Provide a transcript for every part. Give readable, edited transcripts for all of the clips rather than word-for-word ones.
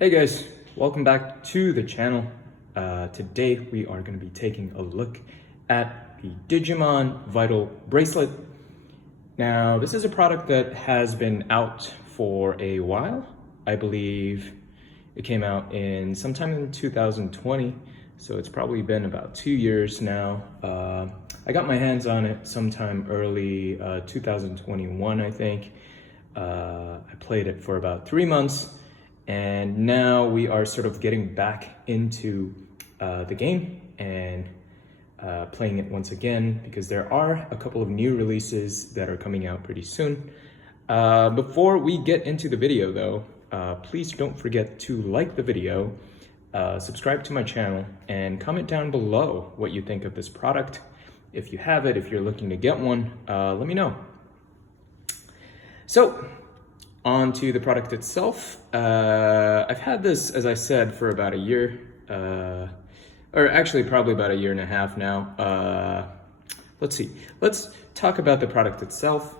Hey guys, welcome back to the channel. Today we are going to be taking a look at the Digimon Vital Bracelet. Now this is a product that has been out for a while. I believe it came out in sometime in 2020, so it's probably been about 2 years now. I got my hands on it sometime early 2021, I think. I played it for about 3 months. And now we are sort of getting back into the game and playing it once again because there are a couple of new releases that are coming out pretty soon. Before we get into the video though, please don't forget to like the video, subscribe to my channel, and comment down below what you think of this product. If you have it, if you're looking to get one, let me know. So, on to the product itself. I've had this, as I said, for about a year, or actually probably about a year and a half now. Let's see, let's talk about the product itself.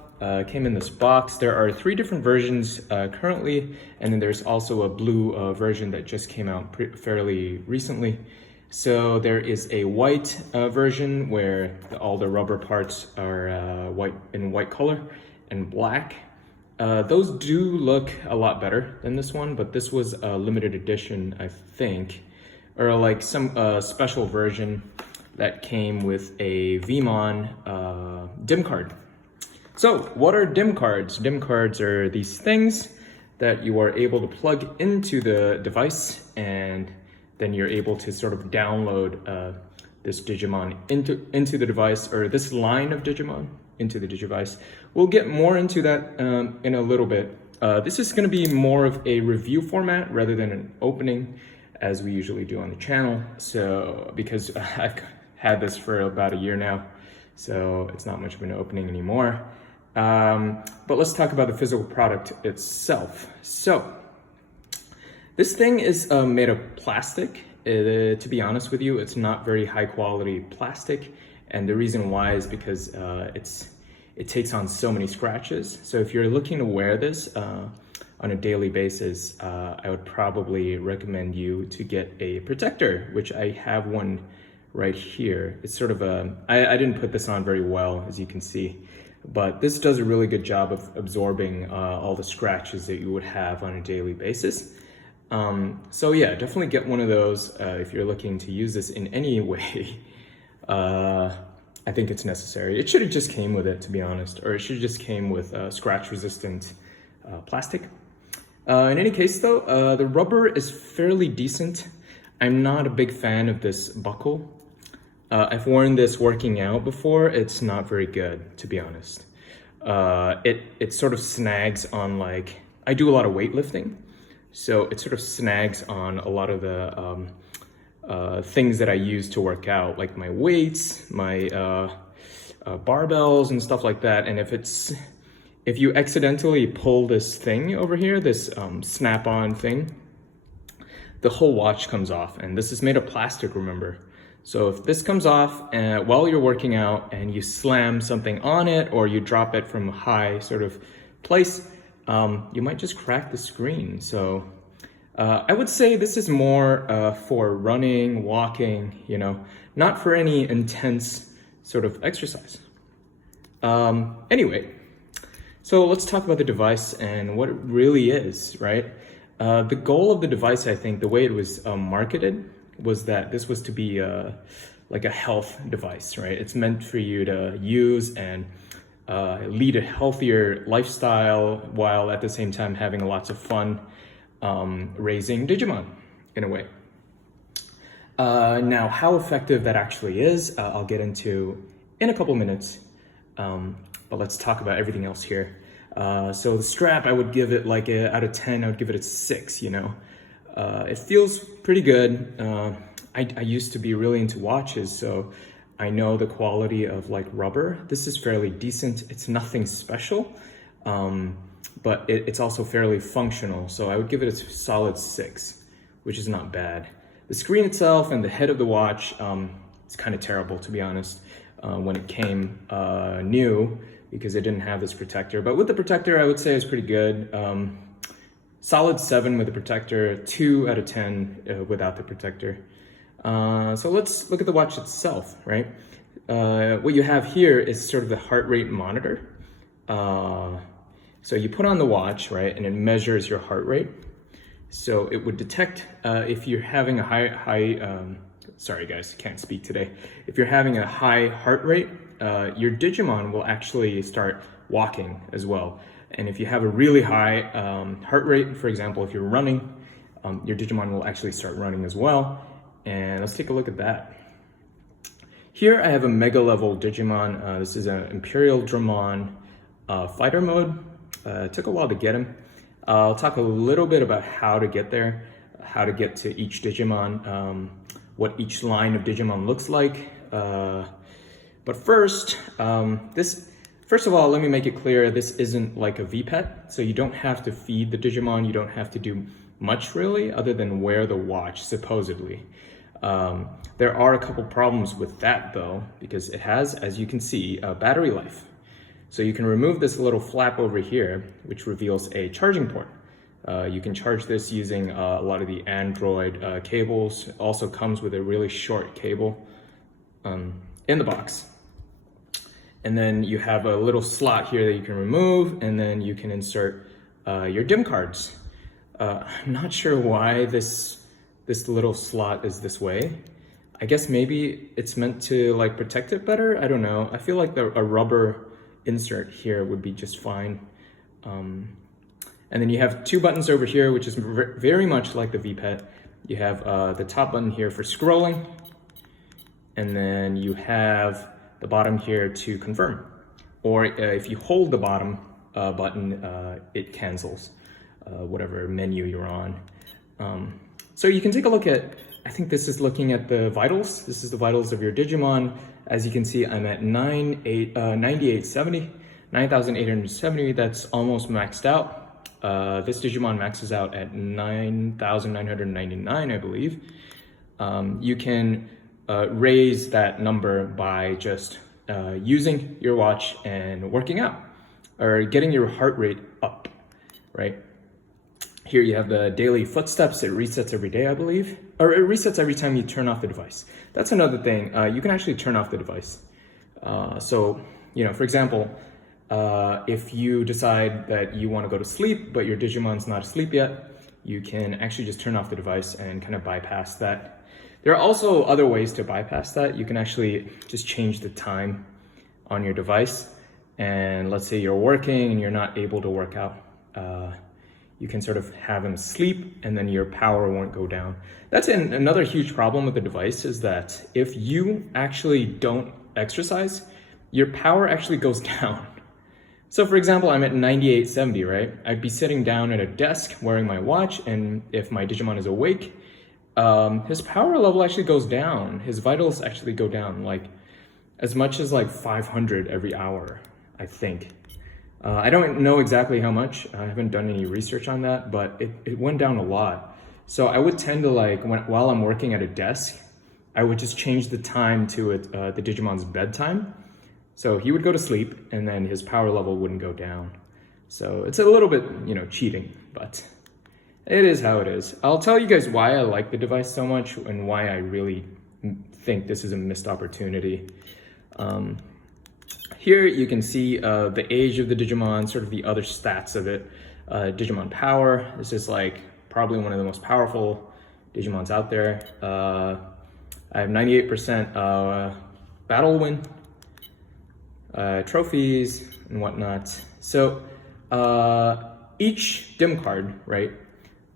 Came in this box. There are 3 different versions currently, and then there's also a blue version that just came out fairly recently. So there is a white version where all the rubber parts are white color and black. Those do look a lot better than this one, but this was a limited edition, I think, or like some special version that came with a Vmon DIM card. So what are DIM cards? DIM cards are these things that you are able to plug into the device, and then you're able to sort of download this Digimon into the device, or this line of Digimon into the device. We'll get more into that in a little bit. This is going to be more of a review format rather than an opening, as we usually do on the channel. So because I've had this for about a year now, so it's not much of an opening anymore. But let's talk about the physical product itself. So this thing is made of plastic. To be honest with you, it's not very high quality plastic. And the reason why is because it takes on so many scratches. So if you're looking to wear this on a daily basis, I would probably recommend you to get a protector, which I have one right here. It's sort of I didn't put this on very well, as you can see, but this does a really good job of absorbing all the scratches that you would have on a daily basis. So yeah, definitely get one of those if you're looking to use this in any way. I think it's necessary. It should have just came with it, to be honest, or it should have just came with scratch resistant plastic. In any case though, the rubber is fairly decent. I'm not a big fan of this buckle. I've worn this working out before. It's not very good, to be honest. It sort of snags on, like, I do a lot of weightlifting, so it sort of snags on a lot of the things that I use to work out, like my weights, my barbells and stuff like that. And if you accidentally pull this thing over here, this snap-on thing, the whole watch comes off. And this is made of plastic, remember. So if this comes off while you're working out and you slam something on it, or you drop it from a high sort of place, you might just crack the screen. So I would say this is more for running, walking, you know, not for any intense sort of exercise. Anyway, so let's talk about the device and what it really is, right? The goal of the device, I think, the way it was marketed, was that this was to be like a health device, right? It's meant for you to use and lead a healthier lifestyle while at the same time having lots of fun raising Digimon in a way. Now, how effective that actually is, I'll get into in a couple minutes, but let's talk about everything else here. So the strap, I would give it like out of 10, I would give it a 6, you know. It feels pretty good. I used to be really into watches, so I know the quality of like rubber. This is fairly decent. It's nothing special. But it's also fairly functional, so I would give it a solid 6, which is not bad. The screen itself and the head of the watch is kind of terrible, to be honest, when it came new, because it didn't have this protector. But with the protector, I would say it's pretty good. solid 7 with the protector, 2 out of 10 without the protector. So let's look at the watch itself, right? What you have here is sort of the heart rate monitor. So you put on the watch, right, and it measures your heart rate. So it would detect if you're having a sorry guys, can't speak today. If you're having a high heart rate, your Digimon will actually start walking as well. And if you have a really high heart rate, for example, if you're running, your Digimon will actually start running as well. And let's take a look at that. Here I have a Mega level Digimon. This is an Imperial Dramon fighter mode. It took a while to get him. I'll talk a little bit about how to get there, how to get to each Digimon, what each line of Digimon looks like. But first, first of all, let me make it clear, this isn't like a VPET, so you don't have to feed the Digimon, you don't have to do much really, other than wear the watch, supposedly. There are a couple problems with that though, because it has, as you can see, battery life. So you can remove this little flap over here, which reveals a charging port. You can charge this using a lot of the Android cables. It also comes with a really short cable in the box. And then you have a little slot here that you can remove, and then you can insert your DIM cards. I'm not sure why this little slot is this way. I guess maybe it's meant to like protect it better. I don't know. I feel like a rubber insert here would be just fine. And then you have 2 buttons over here, which is very much like the VPET. You have the top button here for scrolling, and then you have the bottom here to confirm. Or if you hold the bottom button, it cancels whatever menu you're on. So you can take a look at, I think this is looking at the vitals. This is the vitals of your Digimon. As you can see, I'm at 9,870. That's almost maxed out. This Digimon maxes out at 9,999, I believe. You can raise that number by just using your watch and working out, or getting your heart rate up, right? Here you have the daily footsteps. It resets every day, I believe, or it resets every time you turn off the device. That's another thing. You can actually turn off the device. So, you know, for example, if you decide that you want to go to sleep, but your Digimon's not asleep yet, you can actually just turn off the device and kind of bypass that. There are also other ways to bypass that. You can actually just change the time on your device. And let's say you're working and you're not able to work out. You can sort of have him sleep and then your power won't go down. That's another huge problem with the device, is that if you actually don't exercise, your power actually goes down. So for example, I'm at 9870, right? I'd be sitting down at a desk wearing my watch, and if my Digimon is awake, his power level actually goes down. His vitals actually go down like as much as like 500 every hour, I think. I don't know exactly how much. I haven't done any research on that, but it went down a lot. So I would tend to like, while I'm working at a desk, I would just change the time to the Digimon's bedtime. So he would go to sleep and then his power level wouldn't go down. So it's a little bit, you know, cheating, but it is how it is. I'll tell you guys why I like the device so much and why I really think this is a missed opportunity. Here you can see the age of the Digimon, sort of the other stats of it. Digimon power, this is like probably one of the most powerful Digimons out there. I have 98% battle win, trophies and whatnot. So each DIM card, right,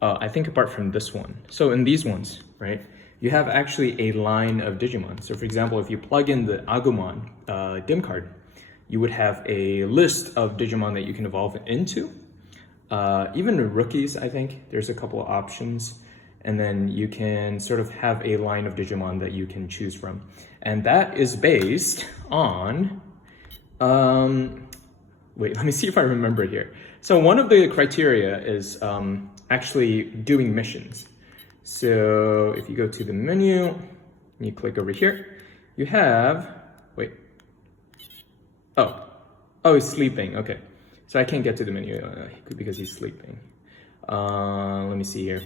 I think apart from this one, so in these ones, right, you have actually a line of Digimon. So for example, if you plug in the Agumon DIM card, you would have a list of Digimon that you can evolve into. Even the rookies, I think, there's a couple of options. And then you can sort of have a line of Digimon that you can choose from. And that is based on, wait, let me see if I remember here. So one of the criteria is actually doing missions. So if you go to the menu, and you click over here, you have, wait, oh, he's sleeping, okay. So I can't get to the menu because he's sleeping. Let me see here.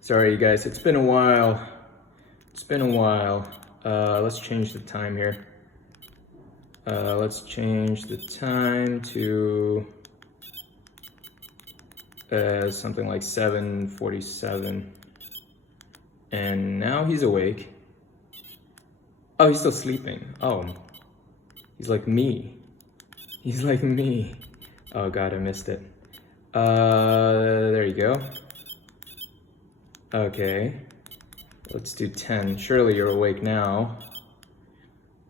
Sorry, you guys, it's been a while. It's been a while. Let's change the time here. Let's change the time to something like 7:47. And now he's awake. Oh, he's still sleeping. Oh, he's like me. He's like me. Oh God, I missed it. There you go. Okay, let's do 10. Surely you're awake now.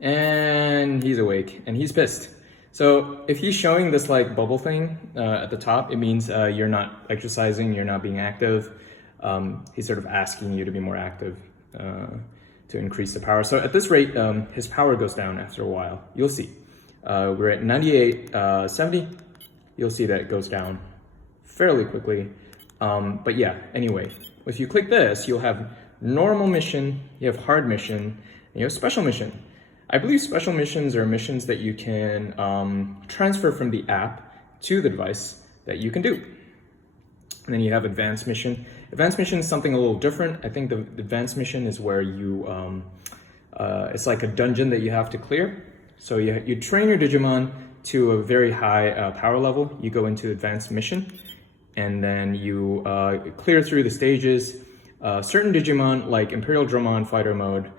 And he's awake, and he's pissed. So if he's showing this like bubble thing at the top, it means you're not exercising, you're not being active. He's sort of asking you to be more active to increase the power. So at this rate, his power goes down after a while. You'll see. We're at 98, 70. You'll see that it goes down fairly quickly. But yeah, anyway, if you click this, you'll have normal mission, you have hard mission, and you have special mission. I believe special missions are missions that you can transfer from the app to the device that you can do. And then you have advanced mission. Advanced mission is something a little different. I think the advanced mission is where you, it's like a dungeon that you have to clear. So you train your Digimon to a very high power level. You go into advanced mission, and then you clear through the stages. Certain Digimon, like Imperial Dramon Fighter Mode,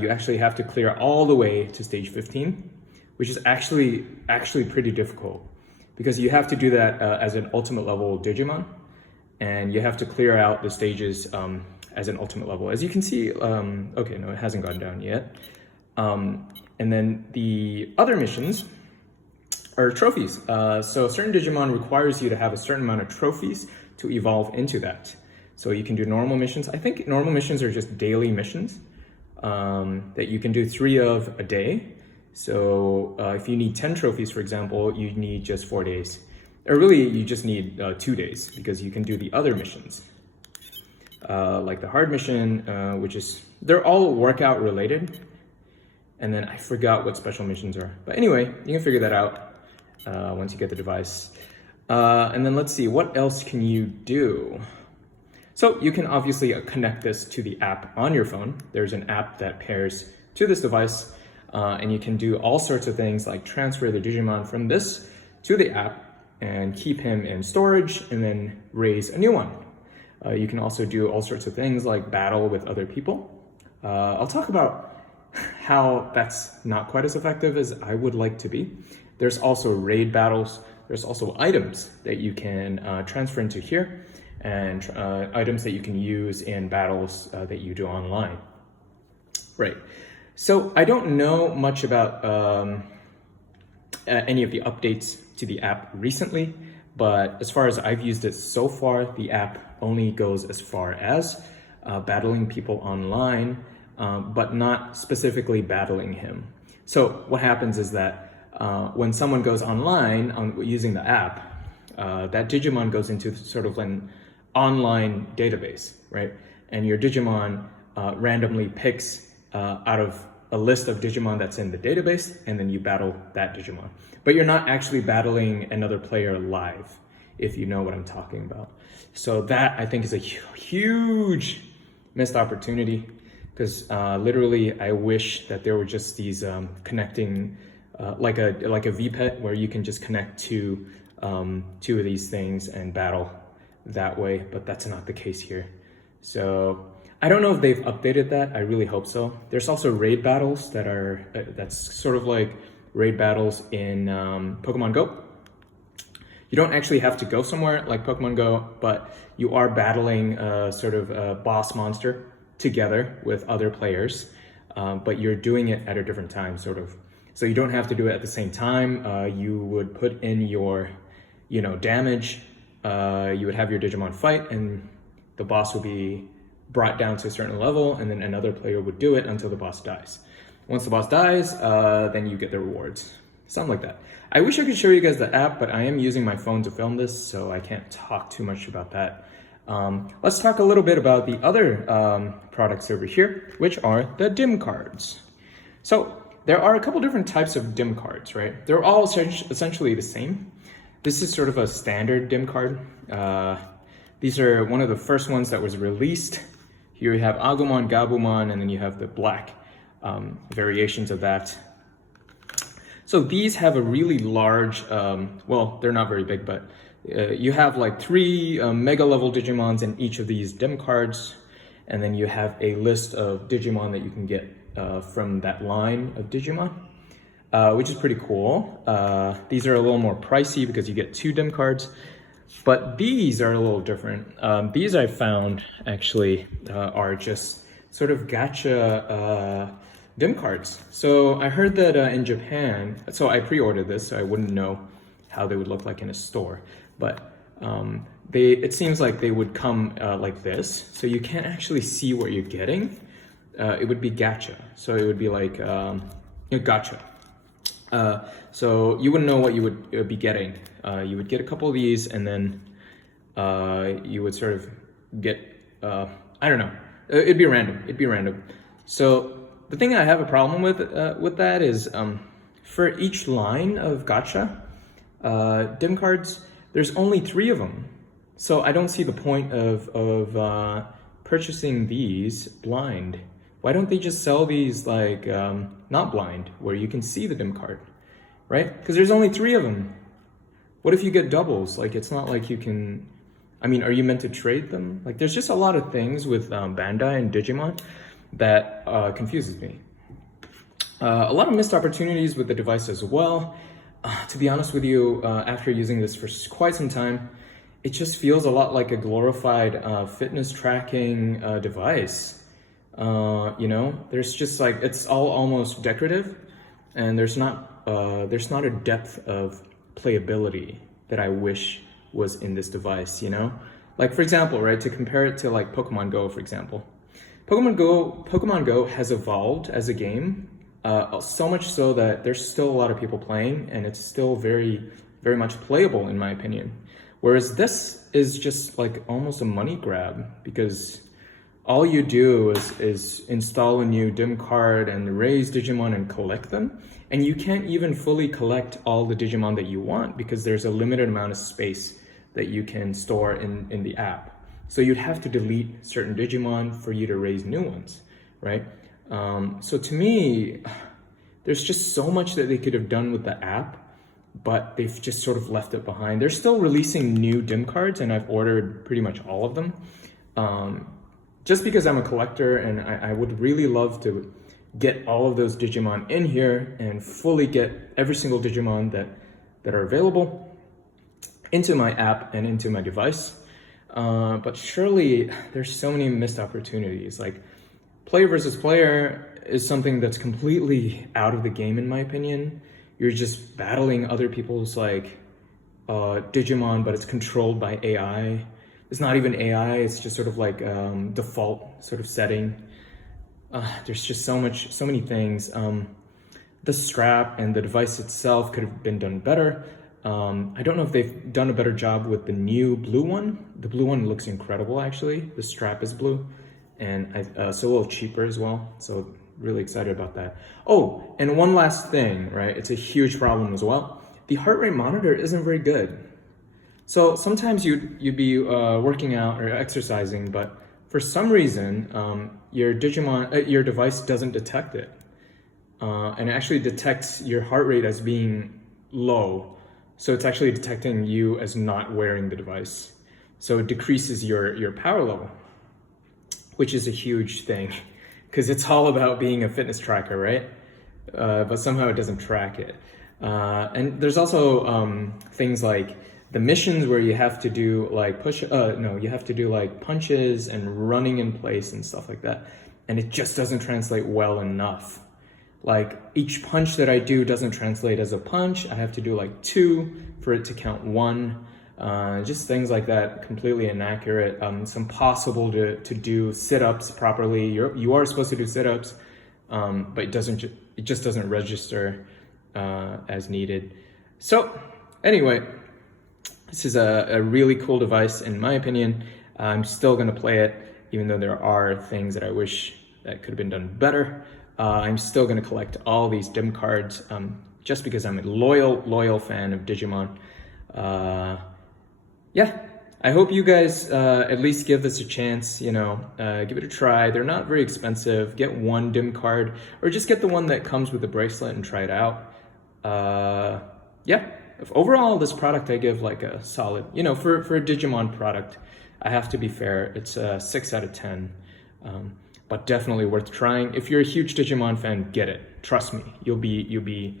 you actually have to clear all the way to stage 15, which is actually pretty difficult because you have to do that as an ultimate level Digimon, and you have to clear out the stages as an ultimate level. As you can see, okay, no, it hasn't gone down yet. And then the other missions are trophies. So certain Digimon requires you to have a certain amount of trophies to evolve into that. So you can do normal missions. I think normal missions are just daily missions. That you can do 3 of a day. So if you need 10 trophies, for example, you need just 4 days. Or really, you just need 2 days because you can do the other missions. Like the hard mission, which is, they're all workout related. And then I forgot what special missions are. But anyway, you can figure that out once you get the device. And then let's see, what else can you do? So you can obviously connect this to the app on your phone. There's an app that pairs to this device, and you can do all sorts of things like transfer the Digimon from this to the app and keep him in storage and then raise a new one. You can also do all sorts of things like battle with other people. I'll talk about how that's not quite as effective as I would like to be. There's also raid battles. There's also items that you can transfer into here, and items that you can use in battles that you do online. Right. So I don't know much about any of the updates to the app recently, but as far as I've used it so far, the app only goes as far as battling people online, but not specifically battling him. So what happens is that when someone goes online using the app, that Digimon goes into sort of an online database, right? And your Digimon randomly picks out of a list of Digimon that's in the database, and then you battle that Digimon. But you're not actually battling another player live, if you know what I'm talking about. So that, I think, is a huge missed opportunity, because literally I wish that there were just these connecting, like a VPET where you can just connect to two of these things and battle that way, but that's not the case here. So I don't know if they've updated that. I really hope so. There's also raid battles that are, that's sort of like raid battles in Pokemon Go. You don't actually have to go somewhere like Pokemon Go, but you are battling sort of a boss monster together with other players, but you're doing it at a different time, sort of. So you don't have to do it at the same time. You would put in your, damage. You would have your Digimon fight, and the boss would be brought down to a certain level, and then another player would do it until the boss dies. Once the boss dies, then you get the rewards. Something like that. I wish I could show you guys the app, but I am using my phone to film this, so I can't talk too much about that. Let's talk a little bit about the other products over here, which are the DIM cards. So there are a couple different types of DIM cards, right? They're all essentially the same. This is sort of a standard dim card. These are one of the first ones that was released. Here you have Agumon, Gabumon, and then you have the black variations of that. So these have a really large, well, they're not very big, but you have like 3 mega level Digimons in each of these dim cards. And then you have a list of Digimon that you can get from that line of Digimon, which is pretty cool. These are a little more pricey because you get 2 dim cards, but these are a little different. These I found actually are just sort of gacha dim cards. So I heard that in Japan, so I pre-ordered this, so I wouldn't know how they would look like in a store, but it seems like they would come like this, so you can't actually see what you're getting. It would be gacha, so it would be like gacha. So you wouldn't know what you would be getting. You would get a couple of these, and then you would sort of get, I don't know, it'd be random. So the thing I have a problem with that is for each line of gacha dim cards, there's only 3 of them. So I don't see the point of purchasing these blind. Why don't they just sell these like not blind, where you can see the dim card, right? Because there's only 3 of them. What if you get doubles? Like, it's not like you can, I mean, are you meant to trade them? Like, there's just a lot of things with Bandai and Digimon that confuses me. A lot of missed opportunities with the device as well. To be honest with you, after using this for quite some time, it just feels a lot like a glorified fitness tracking device. You know, there's just like, it's all almost decorative, and there's not a depth of playability that I wish was in this device, you know? Like, for example, right, to compare it to like Pokemon Go, for example. Pokemon Go has evolved as a game, so much so that there's still a lot of people playing, and it's still very, very much playable in my opinion. Whereas this is just like almost a money grab, because all you do is install a new dim card and raise Digimon and collect them. And you can't even fully collect all the Digimon that you want, because there's a limited amount of space that you can store in the app. So you'd have to delete certain Digimon for you to raise new ones, right? So to me, there's just so much that they could have done with the app, but they've just sort of left it behind. They're still releasing new dim cards, and I've ordered pretty much all of them. Just because I'm a collector, and I would really love to get all of those Digimon in here and fully get every single Digimon that are available into my app and into my device. But surely there's so many missed opportunities. Like, player versus player is something that's completely out of the game in my opinion. You're just battling other people's like Digimon, but it's controlled by AI. It's not even AI, it's just sort of like default sort of setting. There's just so many things. The strap and the device itself could have been done better. I don't know if they've done a better job with the new blue one. The blue one looks incredible, actually. The strap is blue, and it's a little cheaper as well. So really excited about that. Oh, and one last thing, right? It's a huge problem as well. The heart rate monitor isn't very good. So sometimes you'd be working out or exercising, but for some reason, your device doesn't detect it. And it actually detects your heart rate as being low. So it's actually detecting you as not wearing the device. So it decreases your power level, which is a huge thing, because it's all about being a fitness tracker, right? But somehow it doesn't track it. And there's also things like the missions where you have to do like you have to do like punches and running in place and stuff like that. And it just doesn't translate well enough. Like, each punch that I do doesn't translate as a punch. I have to do like 2 for it to count 1. Just things like that, completely inaccurate. It's impossible to do sit-ups properly. You are supposed to do sit-ups, but it just doesn't register as needed. So anyway, this is a really cool device in my opinion. I'm still gonna play it, even though there are things that I wish that could have been done better. I'm still gonna collect all these dim cards just because I'm a loyal fan of Digimon. Yeah, I hope you guys at least give this a chance, you know, give it a try. They're not very expensive. Get one dim card or just get the one that comes with the bracelet and try it out. Yeah, overall, this product I give like a solid, you know, for a Digimon product, I have to be fair, it's a 6 out of 10. But definitely worth trying. If you're a huge Digimon fan, get it. Trust me, you'll be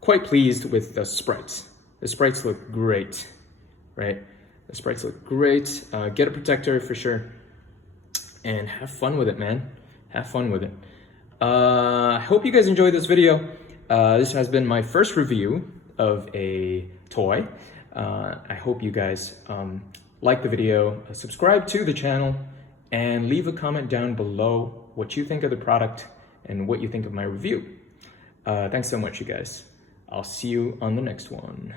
quite pleased with the sprites. The sprites look great, right? The sprites look great. Get a protector for sure, and have fun with it, man. Have fun with it. I hope you guys enjoyed this video. This has been my first review of a toy. I hope you guys like the video, subscribe to the channel, and leave a comment down below what you think of the product and what you think of my review. Thanks so much, you guys. I'll see you on the next one.